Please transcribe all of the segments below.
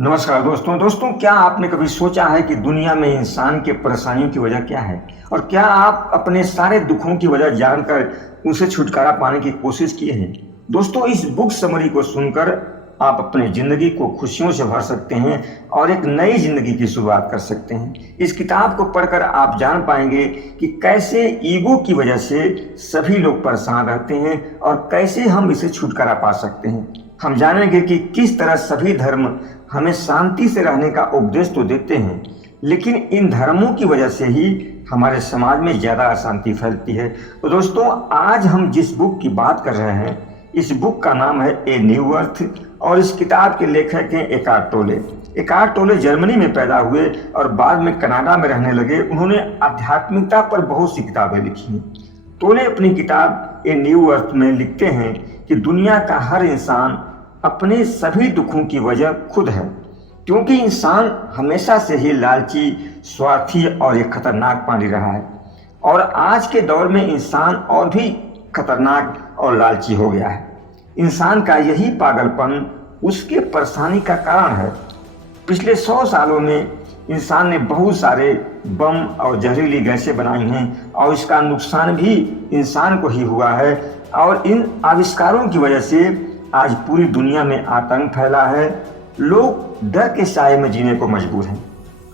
नमस्कार दोस्तों क्या आपने कभी सोचा है कि दुनिया में इंसान के परेशानियों की वजह क्या है और क्या आप अपने सारे दुखों की वजह जानकर उनसे छुटकारा पाने की कोशिश किए हैं। दोस्तों, इस बुक समरी को सुनकर आप अपनी जिंदगी को खुशियों से भर सकते हैं और एक नई जिंदगी की शुरुआत कर सकते हैं। इस किताब को पढ़कर आप जान पाएंगे कि कैसे ईगो की वजह से सभी लोग परेशान रहते हैं और कैसे हम इसे छुटकारा पा सकते हैं। हम जानेंगे कि किस तरह सभी धर्म हमें शांति से रहने का उपदेश तो देते हैं, लेकिन इन धर्मों की वजह से ही हमारे समाज में ज़्यादा अशांति फैलती है। तो दोस्तों, आज हम जिस बुक की बात कर रहे हैं, इस बुक का नाम है ए न्यू अर्थ और इस किताब के लेखक हैं एकार्ट टोले। एकार्ट टोले जर्मनी में पैदा हुए और बाद में कनाडा में रहने लगे। उन्होंने आध्यात्मिकता पर बहुत सी किताबें लिखी हैं। टोले अपनी किताब ए न्यू अर्थ में लिखते हैं कि दुनिया का हर इंसान अपने सभी दुखों की वजह खुद है, क्योंकि इंसान हमेशा से ही लालची, स्वार्थी और एक खतरनाक प्राणी रहा है। और आज के दौर में इंसान और भी खतरनाक और लालची हो गया है। इंसान का यही पागलपन उसके परेशानी का कारण है। पिछले 100 सालों में इंसान ने बहुत सारे बम और जहरीली गैसें बनाई हैं और इसका नुकसान भी इंसान को ही हुआ है। और इन आविष्कारों की वजह से आज पूरी दुनिया में आतंक फैला है। लोग डर के साए में जीने को मजबूर हैं।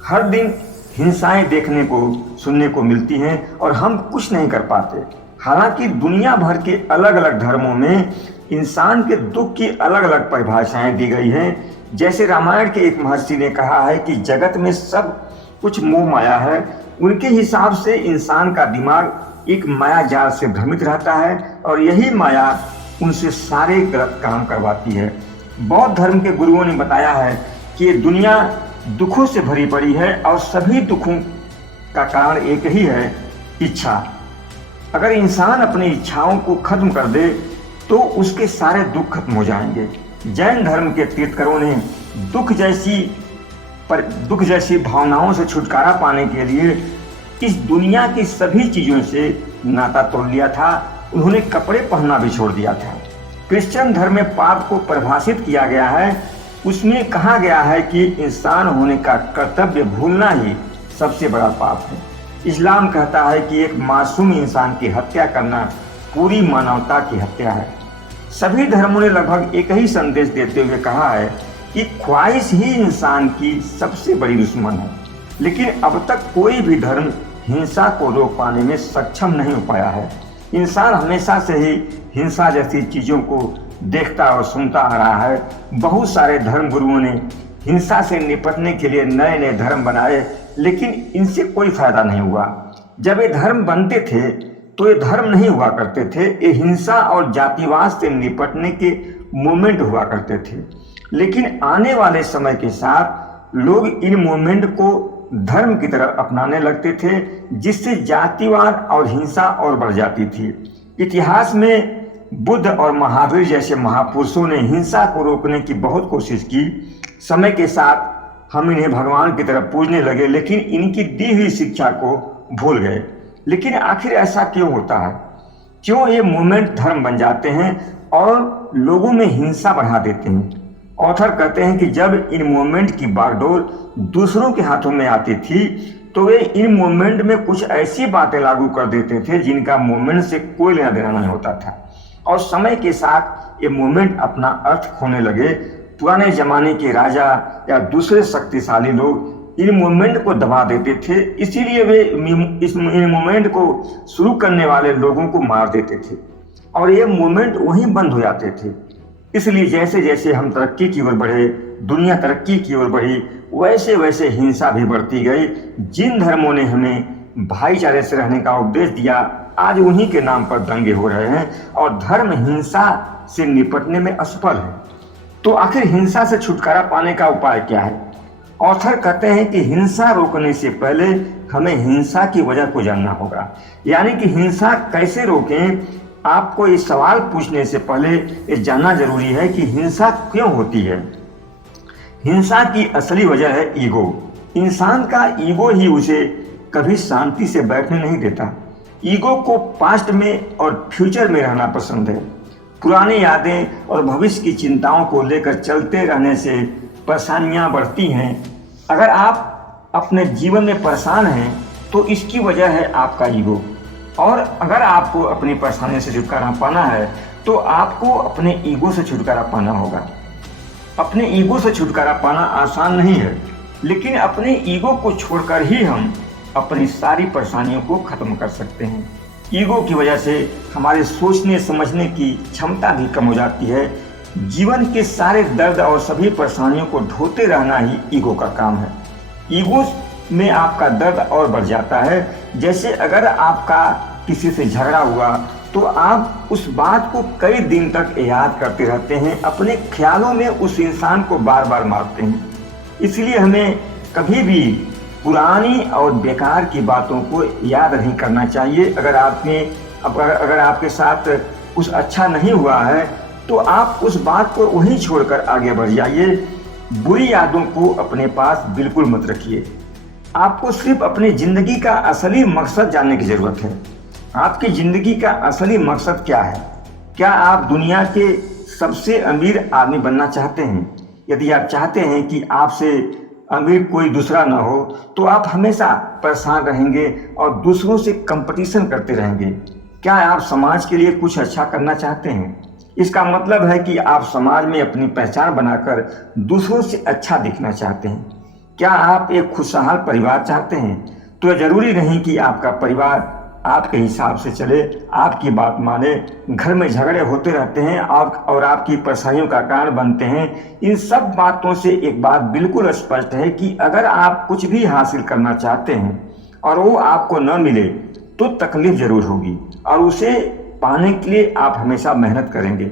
हर दिन हिंसाएं देखने को सुनने को मिलती हैं और हम कुछ नहीं कर पाते। हालांकि दुनिया भर के अलग अलग धर्मों में इंसान के दुख की अलग अलग परिभाषाएं दी गई हैं। जैसे रामायण के एक महर्षि ने कहा है कि जगत में सब कुछ मोह माया है। उनके हिसाब से इंसान का दिमाग एक माया जाल से भ्रमित रहता है और यही माया उनसे सारे गलत काम करवाती है। बौद्ध धर्म के गुरुओं ने बताया है कि ये दुनिया दुखों से भरी पड़ी है और सभी दुखों का कारण एक ही है, इच्छा। अगर इंसान अपनी इच्छाओं को खत्म कर दे तो उसके सारे दुख खत्म हो जाएंगे। जैन धर्म के तीर्थंकरों ने दुख जैसी भावनाओं से छुटकारा पाने के लिए इस दुनिया की सभी चीजों से नाता तोड़ लिया था। उन्होंने कपड़े पहनना भी छोड़ दिया था। क्रिश्चियन धर्म में पाप को परिभाषित किया गया है। उसमें कहा गया है कि इंसान होने का कर्तव्य भूलना ही सबसे बड़ा पाप है। इस्लाम कहता है कि एक मासूम इंसान की हत्या करना पूरी मानवता की हत्या है। सभी धर्मों ने लगभग एक ही संदेश देते हुए कहा है कि ख्वाहिश ही इंसान की सबसे बड़ी दुश्मन है। लेकिन अब तक कोई भी धर्म हिंसा को रोक पाने में सक्षम नहीं हो पाया है। इंसान हमेशा से ही हिंसा जैसी चीज़ों को देखता और सुनता आ रहा है। बहुत सारे धर्म गुरुओं ने हिंसा से निपटने के लिए नए नए धर्म बनाए, लेकिन इनसे कोई फायदा नहीं हुआ। जब ये धर्म बनते थे तो ये धर्म नहीं हुआ करते थे, ये हिंसा और जातिवाद से निपटने के मूवमेंट हुआ करते थे। लेकिन आने वाले समय के साथ लोग इन मूवमेंट को धर्म की तरफ अपनाने लगते थे, जिससे जातिवाद और हिंसा और बढ़ जाती थी। इतिहास में बुद्ध और महावीर जैसे महापुरुषों ने हिंसा को रोकने की बहुत कोशिश की। समय के साथ हम इन्हें भगवान की तरफ पूजने लगे, लेकिन इनकी दी हुई शिक्षा को भूल गए। लेकिन आखिर ऐसा क्यों होता है? क्यों ये मूवमेंट धर्म बन जाते हैं और लोगों में हिंसा बढ़ा देते हैं? ऑथर कहते हैं कि जब इन मूवमेंट की बागडोर दूसरों के हाथों में आती थी तो वे इन मूवमेंट में कुछ ऐसी बातें लागू कर देते थे जिनका मूवमेंट से कोई लेना देना नहीं होता था। और समय के साथ ये मूवमेंट अपना अर्थ खोने लगे। पुराने जमाने के राजा या दूसरे शक्तिशाली लोग इन मूवमेंट को दबा देते थे, इसीलिए वे इन मूवमेंट को शुरू करने वाले लोगों को मार देते थे और ये मूवमेंट वहीं बंद हो जाते थे। इसलिए जैसे जैसे हम तरक्की की ओर बढ़े, दुनिया तरक्की की ओर बढ़ी, वैसे वैसे हिंसा भी बढ़ती गई। जिन धर्मों ने हमें भाईचारे से रहने का उपदेश दिया, आज उन्हीं के नाम पर दंगे हो रहे हैं और धर्म हिंसा से निपटने में असफल है। तो आखिर हिंसा से छुटकारा पाने का उपाय क्या है? ऑथर कहते हैं कि हिंसा रोकने से पहले हमें हिंसा की वजह को जानना होगा। यानी कि हिंसा कैसे रोकें, आपको इस सवाल पूछने से पहले ये जानना जरूरी है कि हिंसा क्यों होती है। हिंसा की असली वजह है ईगो। इंसान का ईगो ही उसे कभी शांति से बैठने नहीं देता। ईगो को पास्ट में और फ्यूचर में रहना पसंद है। पुरानी यादें और भविष्य की चिंताओं को लेकर चलते रहने से परेशानियां बढ़ती हैं, अगर आप अपने जीवन में परेशान हैं तो इसकी वजह है आपका ईगो। और अगर आपको अपनी परेशानी से छुटकारा पाना है तो आपको अपने ईगो से छुटकारा पाना होगा। अपने ईगो से छुटकारा पाना आसान नहीं है, लेकिन अपने ईगो को छोड़कर ही हम अपनी सारी परेशानियों को खत्म कर सकते हैं। ईगो की वजह से हमारे सोचने समझने की क्षमता भी कम हो जाती है। जीवन के सारे दर्द और सभी परेशानियों को ढोते रहना ही ईगो का काम है। ईगो में आपका दर्द और बढ़ जाता है। जैसे अगर आपका किसी से झगड़ा हुआ तो आप उस बात को कई दिन तक याद करते रहते हैं, अपने ख्यालों में उस इंसान को बार बार मारते हैं। इसलिए हमें कभी भी पुरानी और बेकार की बातों को याद नहीं करना चाहिए। अगर आपके साथ कुछ अच्छा नहीं हुआ है तो आप उस बात को वहीं छोड़कर आगे बढ़ जाइए। बुरी यादों को अपने पास बिल्कुल मत रखिए। आपको सिर्फ अपनी जिंदगी का असली मकसद जानने की जरूरत है। आपकी जिंदगी का असली मकसद क्या है? क्या आप दुनिया के सबसे अमीर आदमी बनना चाहते हैं? यदि आप चाहते हैं कि आपसे अमीर कोई दूसरा ना हो तो आप हमेशा परेशान रहेंगे और दूसरों से कंपटीशन करते रहेंगे। क्या आप समाज के लिए कुछ अच्छा करना चाहते हैं? इसका मतलब है कि आप समाज में अपनी पहचान बनाकर दूसरों से अच्छा दिखना चाहते हैं। क्या आप एक खुशहाल परिवार चाहते हैं? तो जरूरी नहीं कि आपका परिवार आपके हिसाब से चले, आपकी बात माने। घर में झगड़े होते रहते हैं और आपकी परेशानियों का कारण बनते हैं। इन सब बातों से एक बात बिल्कुल स्पष्ट है कि अगर आप कुछ भी हासिल करना चाहते हैं और वो आपको न मिले तो तकलीफ जरूर होगी, और उसे पाने के लिए आप हमेशा मेहनत करेंगे,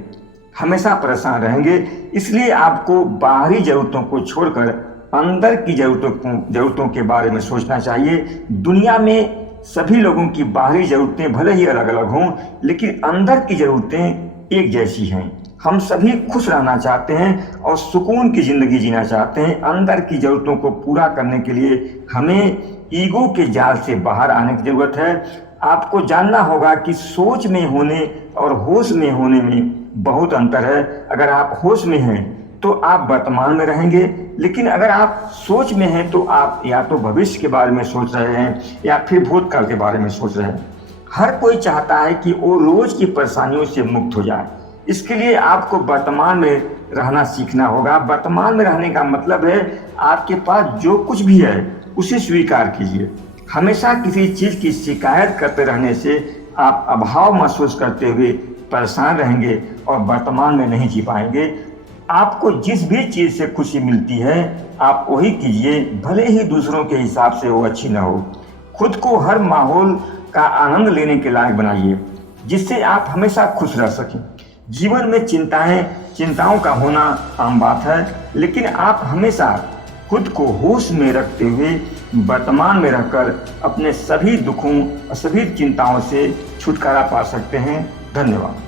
हमेशा परेशान रहेंगे। इसलिए आपको बाहरी जरूरतों को छोड़कर अंदर की जरूरतों के बारे में सोचना चाहिए। दुनिया में सभी लोगों की बाहरी जरूरतें भले ही अलग अलग हों, लेकिन अंदर की जरूरतें एक जैसी हैं। हम सभी खुश रहना चाहते हैं और सुकून की जिंदगी जीना चाहते हैं। अंदर की जरूरतों को पूरा करने के लिए हमें ईगो के जाल से बाहर आने की जरूरत है। आपको जानना होगा कि सोच में होने और होश में होने में बहुत अंतर है। अगर आप होश में हैं तो आप वर्तमान में रहेंगे, लेकिन अगर आप सोच में हैं तो आप या तो भविष्य के बारे में सोच रहे हैं या फिर भूतकाल के बारे में सोच रहे हैं। हर कोई चाहता है कि वो रोज की परेशानियों से मुक्त हो जाए। इसके लिए आपको वर्तमान में रहना सीखना होगा। वर्तमान में रहने का मतलब है आपके पास जो कुछ भी है उसे स्वीकार कीजिए। हमेशा किसी चीज की शिकायत करते रहने से आप अभाव महसूस करते हुए परेशान रहेंगे और वर्तमान में नहीं जी पाएंगे। आपको जिस भी चीज से खुशी मिलती है आप वही कीजिए, भले ही दूसरों के हिसाब से वो अच्छी ना हो। खुद को हर माहौल का आनंद लेने के लायक बनाइए, जिससे आप हमेशा खुश रह सकें। जीवन में चिंताओं का होना आम बात है, लेकिन आप हमेशा खुद को होश में रखते हुए वर्तमान में रहकर अपने सभी दुखों और सभी चिंताओं से छुटकारा पा सकते हैं। धन्यवाद।